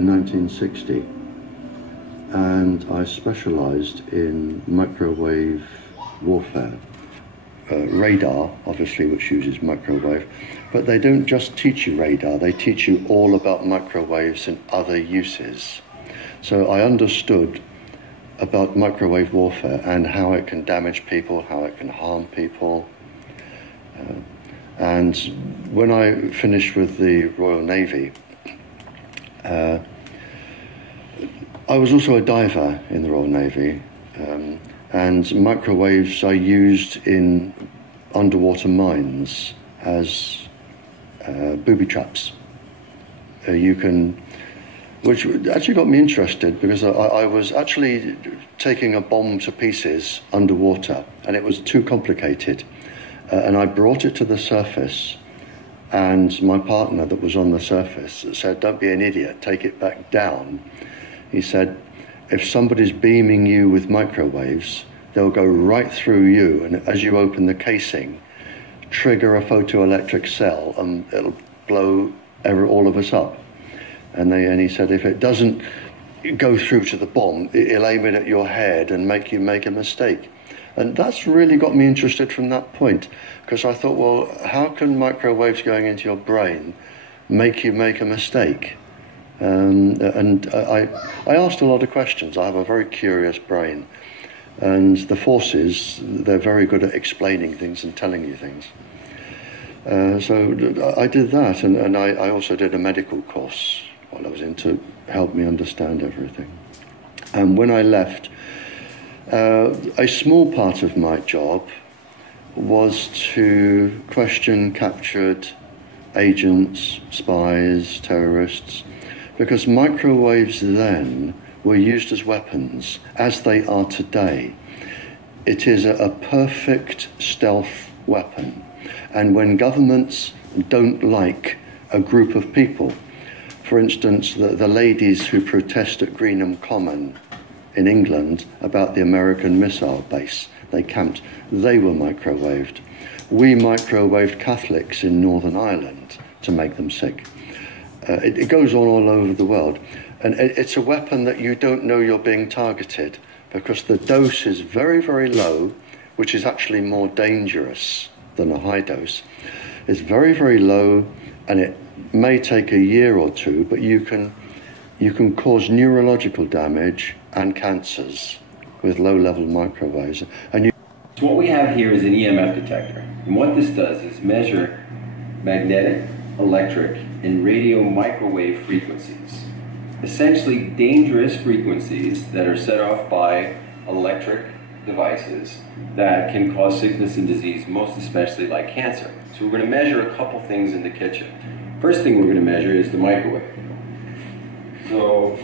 in 1960, and I specialized in microwave warfare. Radar, obviously, which uses microwave, but they don't just teach you radar, they teach you all about microwaves and other uses. So I understood about microwave warfare and how it can damage people, how it can harm people. And when I finished with the Royal Navy, I was also a diver in the Royal Navy, and microwaves I used in underwater mines as booby traps. Which actually got me interested, because I was actually taking a bomb to pieces underwater, and it was too complicated. And I brought it to the surface, and my partner that was on the surface said, "Don't be an idiot, take it back down." He said, "If somebody's beaming you with microwaves, they'll go right through you, and as you open the casing, trigger a photoelectric cell, and it'll blow all of us up." And he said, "If it doesn't go through to the bomb, it'll aim it at your head and make you make a mistake." And that's really got me interested from that point, because I thought, well, how can microwaves going into your brain make you make a mistake? And I asked a lot of questions. I have a very curious brain. And the forces, they're very good at explaining things and telling you things. So I did that, and I also did a medical course while I was in to help me understand everything. And when I left, a small part of my job was to question captured agents, spies, terrorists, because microwaves then were used as weapons, as they are today. It is a perfect stealth weapon. And when governments don't like a group of people, for instance, the ladies who protest at Greenham Common in England about the American missile base they camped, they were microwaved. We microwaved Catholics in Northern Ireland to make them sick. It goes on all over the world. And it's a weapon that you don't know you're being targeted, because the dose is very, very low, which is actually more dangerous than a high dose. It's very, very low, and it may take a year or two, but you can cause neurological damage and cancers with low-level microwaves. So what we have here is an EMF detector, and what this does is measure magnetic, electric, and radio microwave frequencies. Essentially dangerous frequencies that are set off by electric devices that can cause sickness and disease, most especially like cancer. So we're going to measure a couple things in the kitchen. First thing we're going to measure is the microwave. So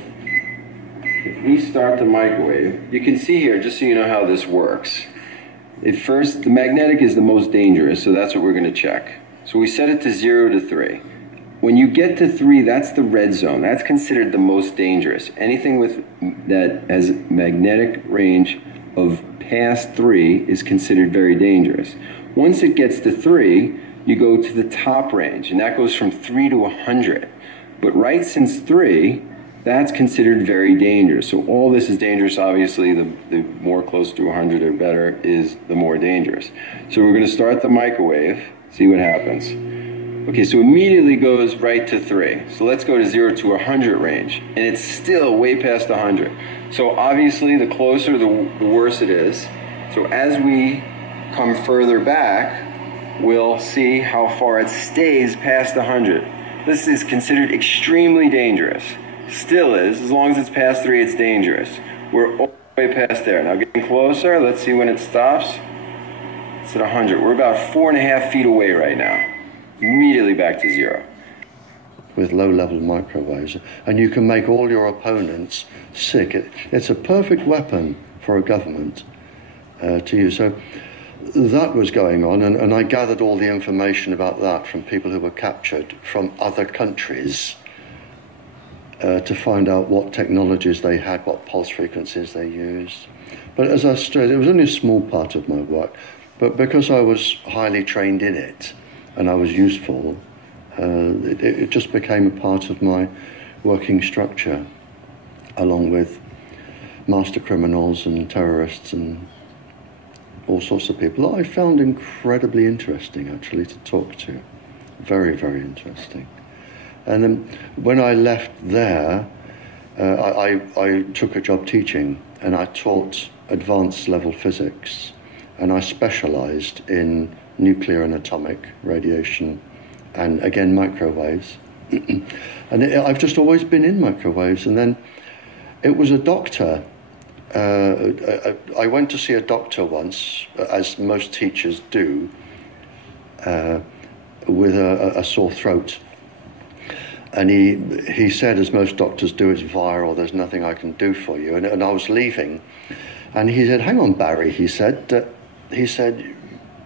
if we start the microwave, you can see here, just so you know how this works. At first, the magnetic is the most dangerous, so that's what we're going to check. So we set it to 0 to 3. When you get to 3, that's the red zone. That's considered the most dangerous. Anything that has magnetic range of past 3 is considered very dangerous. Once it gets to 3, you go to the top range, and that goes from 3 to 100. But right since 3, that's considered very dangerous. So all this is dangerous. Obviously, the more close to 100 or better is the more dangerous. So we're going to start the microwave, see what happens. Okay, so immediately goes right to 3. So let's go to 0 to 100 range, and it's still way past 100. So obviously, the closer, the worse it is. So as we come further back, we'll see how far it stays past 100. This is considered extremely dangerous. Still is. As long as it's past 3, it's dangerous. We're all the way past there. Now getting closer, let's see when it stops. It's at 100. We're about 4.5 feet away right now. Immediately back to 0. With low-level microwaves. And you can make all your opponents sick. It's a perfect weapon for a government to use. So that was going on, and I gathered all the information about that from people who were captured from other countries to find out what technologies they had, what pulse frequencies they used. But as I stressed, it was only a small part of my work. But because I was highly trained in it, and I was useful, it just became a part of my working structure, along with master criminals and terrorists and all sorts of people that I found incredibly interesting, actually, to talk to. Very, very interesting. And then when I left there, I took a job teaching, and I taught advanced level physics, and I specialized in nuclear and atomic radiation, and again microwaves. And I've just always been in microwaves. And then it was a doctor. I went to see a doctor once, as most teachers do, with a sore throat. And he said, as most doctors do, it's viral, there's nothing I can do for you. And I was leaving. And he said, hang on, Barry, he said,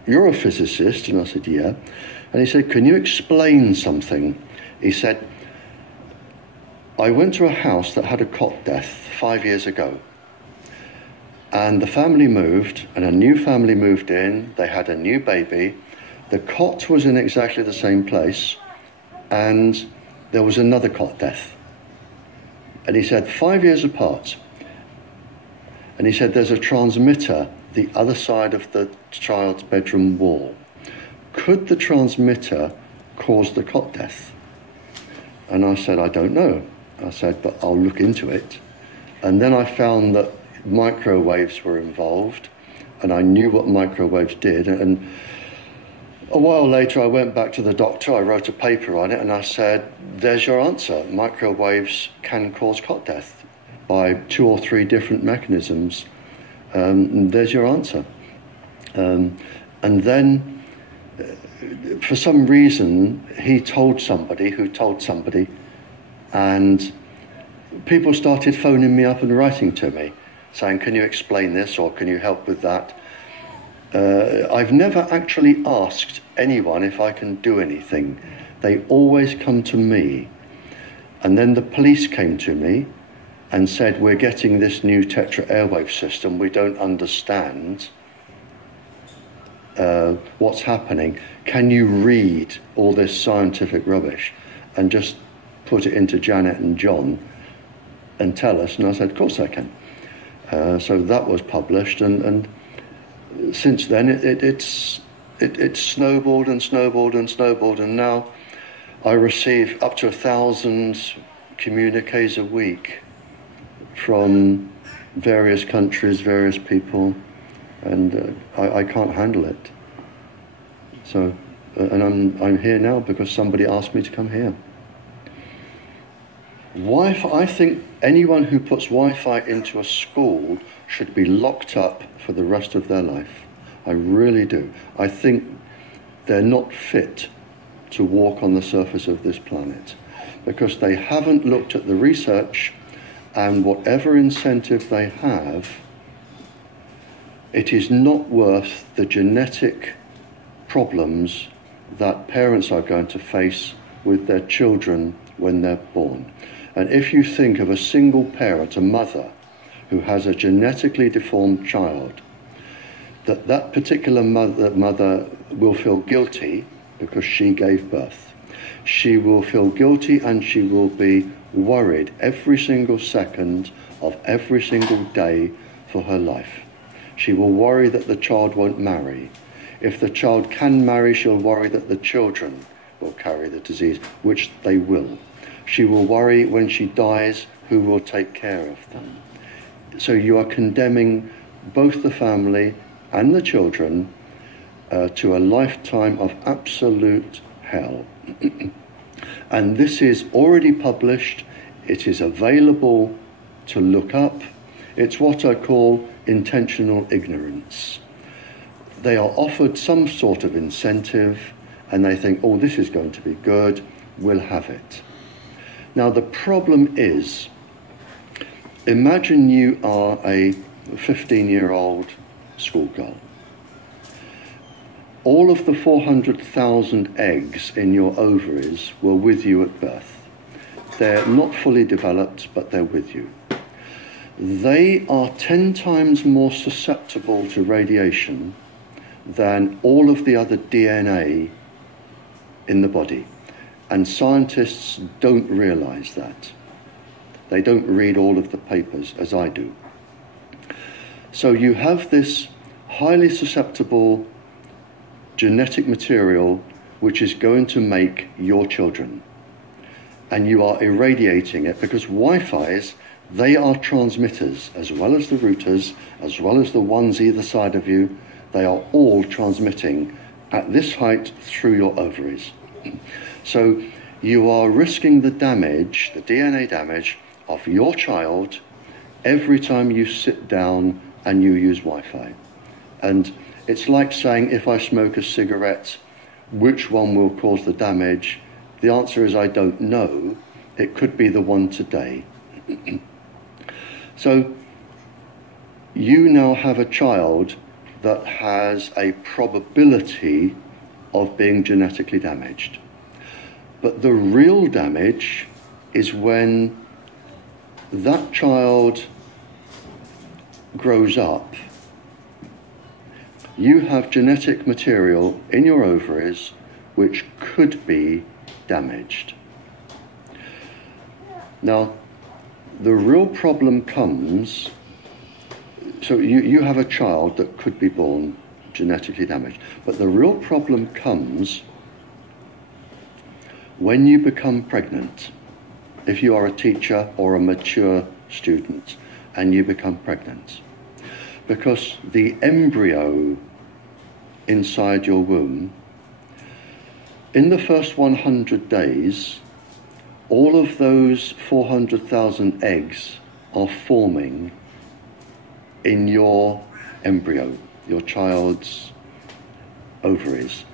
you're a physicist? And I said, yeah. And he said, can you explain something? He said, I went to a house that had a cot death 5 years ago. And the family moved, and a new family moved in. They had a new baby. The cot was in exactly the same place, and there was another cot death. And he said, 5 years apart. And he said, there's a transmitter the other side of the child's bedroom wall. Could the transmitter cause the cot death? And I said, I don't know. I said, but I'll look into it. And then I found that microwaves were involved, and I knew what microwaves did. And a while later, I went back to the doctor, I wrote a paper on it, and I said, there's your answer. Microwaves can cause cot death by 2 or 3 different mechanisms. There's your answer. And then, for some reason, he told somebody who told somebody, and people started phoning me up and writing to me, saying, can you explain this, or can you help with that? I've never actually asked anyone if I can do anything. They always come to me. And then the police came to me and said, we're getting this new tetra airwave system. We don't understand what's happening. Can you read all this scientific rubbish and just put it into Janet and John and tell us? And I said, of course I can. So that was published, and since then it's snowballed and snowballed and snowballed, and now I receive up to 1,000 communiques a week from various countries, various people, and I can't handle it. So, and I'm here now because somebody asked me to come here. Wi-Fi, I think anyone who puts Wi-Fi into a school should be locked up for the rest of their life. I really do. I think they're not fit to walk on the surface of this planet because they haven't looked at the research, and whatever incentive they have, it is not worth the genetic problems that parents are going to face with their children when they're born. And if you think of a single parent, a mother, who has a genetically deformed child, that particular mother will feel guilty because she gave birth. She will feel guilty, and she will be worried every single second of every single day for her life. She will worry that the child won't marry. If the child can marry, she'll worry that the children will carry the disease, which they will. She will worry when she dies who will take care of them. So you are condemning both the family and the children to a lifetime of absolute hell. And this is already published. It is available to look up. It's what I call intentional ignorance. They are offered some sort of incentive, and they think, oh, this is going to be good, we'll have it. Now, the problem is, imagine you are a 15-year-old schoolgirl. All of the 400,000 eggs in your ovaries were with you at birth. They're not fully developed, but they're with you. They are 10 times more susceptible to radiation than all of the other DNA in the body. And scientists don't realize that. They don't read all of the papers as I do. So you have this highly susceptible genetic material which is going to make your children. And you are irradiating it because Wi-Fi's, they are transmitters as well as the routers, as well as the ones either side of you. They are all transmitting at this height through your ovaries. So you are risking the damage, the DNA damage of your child every time you sit down and you use Wi-Fi. And it's like saying, if I smoke a cigarette, which one will cause the damage? The answer is I don't know. It could be the one today. So you now have a child that has a probability of being genetically damaged. But the real damage is when that child grows up. You have genetic material in your ovaries which could be damaged. Now, the real problem comes, so you have a child that could be born genetically damaged, but the real problem comes when you become pregnant. If you are a teacher or a mature student and you become pregnant, because the embryo inside your womb, in the first 100 days, all of those 400,000 eggs are forming in your embryo, your child's ovaries.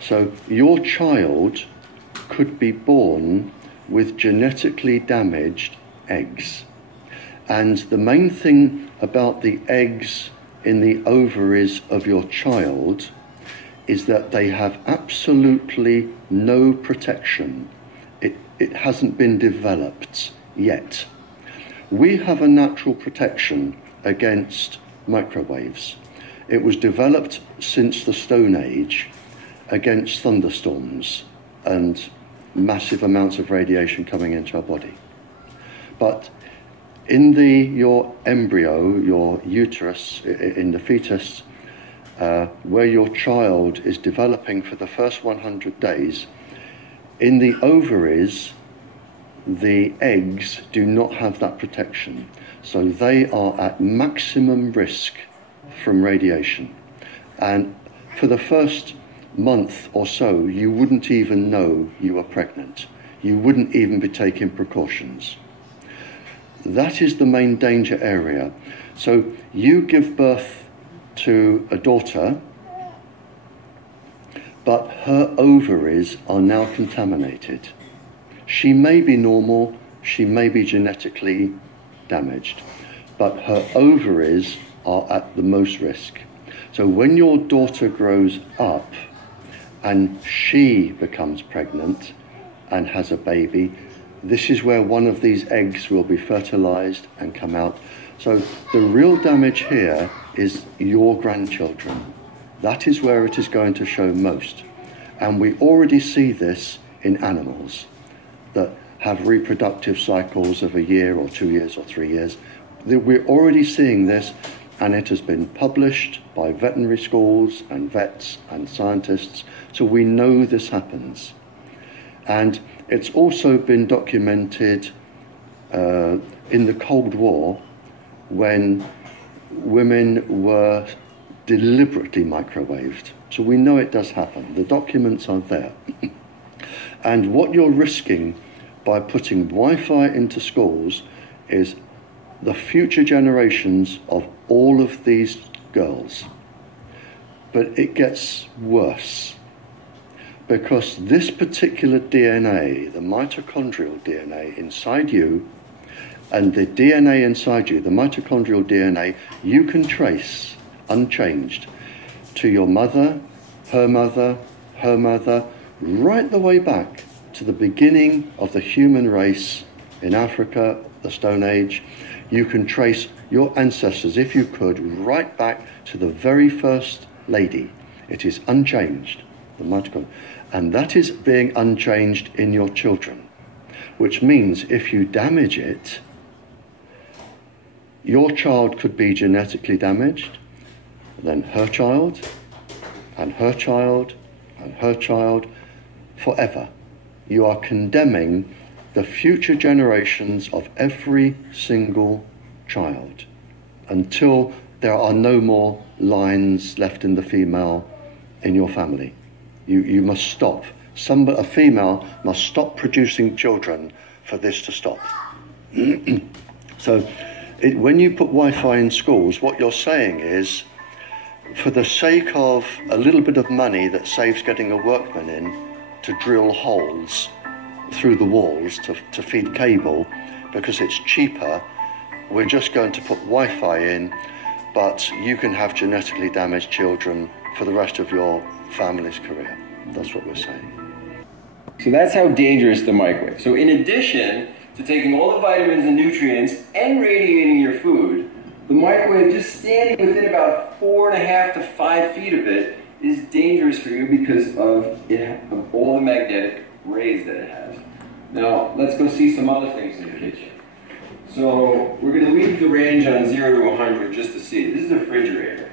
So your child could be born with genetically damaged eggs. And the main thing about the eggs in the ovaries of your child is that they have absolutely no protection. It hasn't been developed yet. We have a natural protection against microwaves. It was developed since the Stone Age against thunderstorms and massive amounts of radiation coming into our body. But in your embryo, your uterus, in the fetus, where your child is developing for the first 100 days, in the ovaries, the eggs do not have that protection. So they are at maximum risk from radiation. And for the first month or so, you wouldn't even know you were pregnant. You wouldn't even be taking precautions. That is the main danger area. So you give birth to a daughter, but her ovaries are now contaminated. She may be normal, she may be genetically damaged, but her ovaries are at the most risk. So when your daughter grows up and she becomes pregnant and has a baby, this is where one of these eggs will be fertilized and come out. So the real damage here is your grandchildren. That is where it is going to show most. And we already see this in animals that have reproductive cycles of a year or 2 years or 3 years. We're already seeing this, and it has been published by veterinary schools and vets and scientists, so we know this happens. And it's also been documented in the Cold War, when women were deliberately microwaved. So we know it does happen. The documents are there. And what you're risking by putting Wi-Fi into schools is the future generations of all of these girls. But it gets worse, because this particular DNA, the mitochondrial DNA inside you, and the DNA inside you, the mitochondrial DNA, you can trace unchanged to your mother, her mother, her mother, right the way back to the beginning of the human race in Africa, the Stone Age. You can trace your ancestors, if you could, right back to the very first lady. It is unchanged, the mitochondria. And that is being unchanged in your children. which means if you damage it, your child could be genetically damaged, then her child, and her child, and her child, forever. You are condemning the future generations of every single child until there are no more lines left in the female in your family. You must stop. A female must stop producing children for this to stop. So when you put Wi-Fi in schools, what you're saying is, for the sake of a little bit of money that saves getting a workman in to drill holes through the walls to feed cable, because it's cheaper, we're just going to put Wi-Fi in, but you can have genetically damaged children for the rest of your family's career. That's what we're saying. So that's how dangerous the microwave. So in addition to taking all the vitamins and nutrients and radiating your food, the microwave, just standing within about 4.5 to 5 feet of it, is dangerous for you because of all the magnetic rays that it has. Now, let's go see some other things in the kitchen. So we're going to leave the range on 0 to 100 just to see. This is a refrigerator.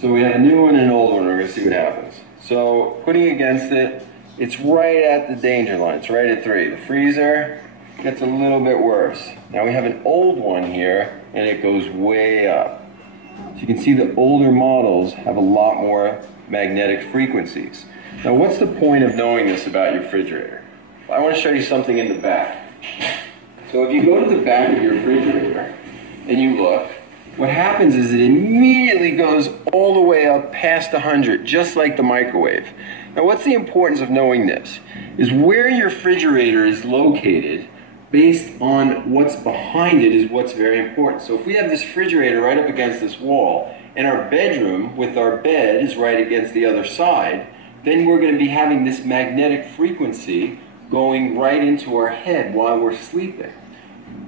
So we have a new one and an old one. We're going to see what happens. So putting against it, it's right at the danger line. It's right at 3. The freezer gets a little bit worse. Now we have an old one here, and it goes way up. So you can see the older models have a lot more magnetic frequencies. Now what's the point of knowing this about your refrigerator? Well, I want to show you something in the back. So if you go to the back of your refrigerator and you look, what happens is it immediately goes all the way up past 100, just like the microwave. Now what's the importance of knowing this? Is where your refrigerator is located based on what's behind it is what's very important. So if we have this refrigerator right up against this wall, and our bedroom with our bed is right against the other side, then we're going to be having this magnetic frequency going right into our head while we're sleeping.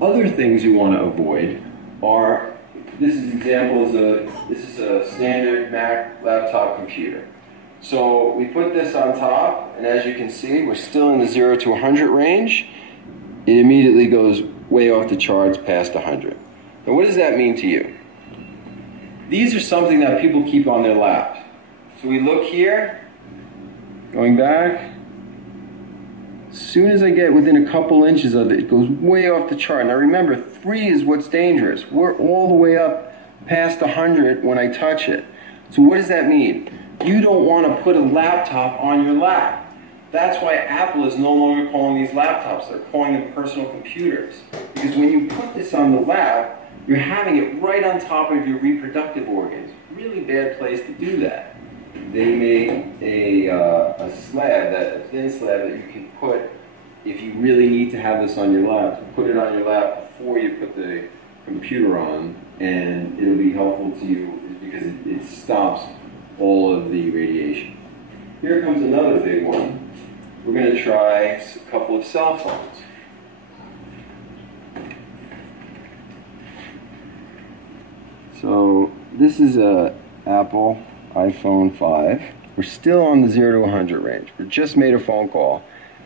Other things you want to avoid are, this is a standard Mac laptop computer. So we put this on top, and as you can see, we're still in the 0 to 100 range. It immediately goes way off the charts past 100. Now what does that mean to you? These are something that people keep on their lap. So we look here, going back. As soon as I get within a couple inches of it, it goes way off the chart. Now remember, 3 is what's dangerous. We're all the way up past 100 when I touch it. So what does that mean? You don't want to put a laptop on your lap. That's why Apple is no longer calling these laptops. They're calling them personal computers. Because when you put this on the lap, you're having it right on top of your reproductive organs. Really bad place to do that. They made a thin slab that you can put, if you really need to have this on your lap, put it on your lap before you put the computer on, and it'll be helpful to you because it stops all of the radiation. Here comes another big one. We're going to try a couple of cell phones. So this is a Apple iPhone 5. We're still on the 0 to 100 range. We just made a phone call,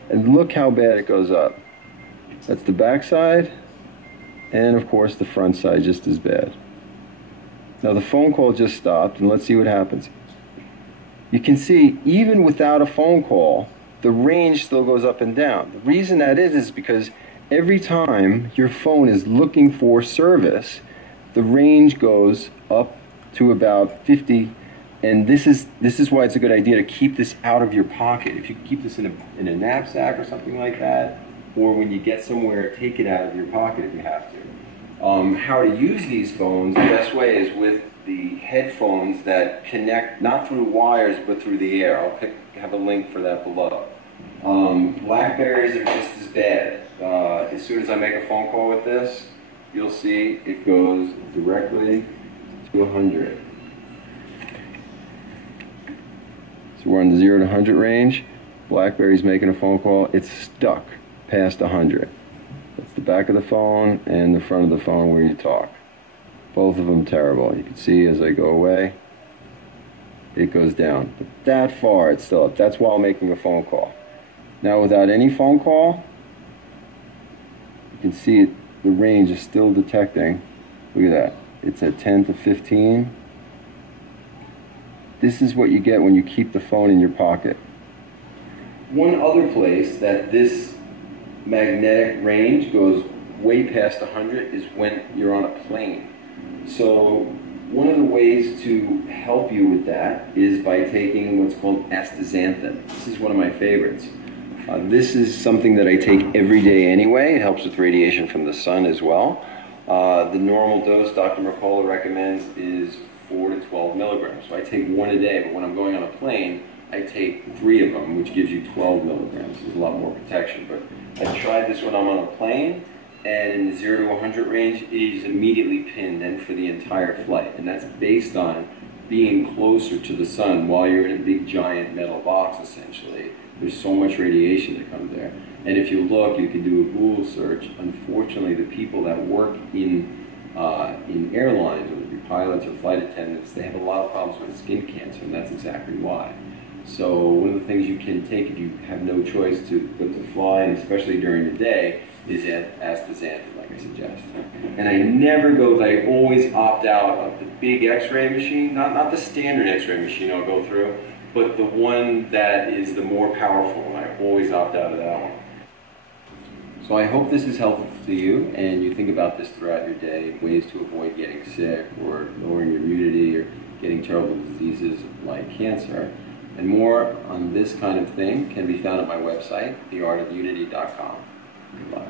and look how bad it goes up. That's the back side, and of course the front side just as bad. Now the phone call just stopped, and let's see what happens. You can see even without a phone call, the range still goes up and down. The reason that is because every time your phone is looking for service, the range goes up to about 50, and this is why it's a good idea to keep this out of your pocket. If you keep this in a knapsack or something like that, or when you get somewhere, take it out of your pocket if you have to. How to use these phones, the best way is with the headphones that connect not through wires but through the air. I'll have a link for that below. Blackberries are just as bad. As soon as I make a phone call with this, you'll see it goes directly to 100. So we're on the 0 to 100 range. BlackBerry's making a phone call. It's stuck past 100. That's the back of the phone and the front of the phone where you talk. Both of them terrible. You can see as I go away, it goes down. But that far, it's still up. That's while making a phone call. Now, without any phone call, You can see it, the range is still detecting. Look at that. It's at 10 to 15. This is what you get when you keep the phone in your pocket. One other place that this magnetic range goes way past 100 is when you're on a plane. So one of the ways to help you with that is by taking what's called astaxanthin. This is one of my favorites. This is something that I take every day anyway. It helps with radiation from the sun as well. The normal dose Dr. Mercola recommends is 4 to 12 milligrams. So I take one a day, but when I'm going on a plane, I take 3 of them, which gives you 12 milligrams. There's a lot more protection. But I tried this when I'm on a plane, and in the 0 to 100 range, it is immediately pinned and for the entire flight. And that's based on being closer to the sun while you're in a big giant metal box, essentially. There's so much radiation that comes there. And if you look, you can do a Google search. Unfortunately, the people that work in airlines, whether it be pilots or flight attendants, they have a lot of problems with skin cancer, and that's exactly why. So one of the things you can take if you have no choice but to fly, and especially during the day, is astaxanthin, like I suggest. And I never go, I always opt out of the big X-ray machine, not the standard X-ray machine I'll go through, but the one that is the more powerful one. I always opt out of that one. So I hope this is helpful to you, and you think about this throughout your day, ways to avoid getting sick or lowering your immunity or getting terrible diseases like cancer. And more on this kind of thing can be found at my website, theartofunity.com. Good luck.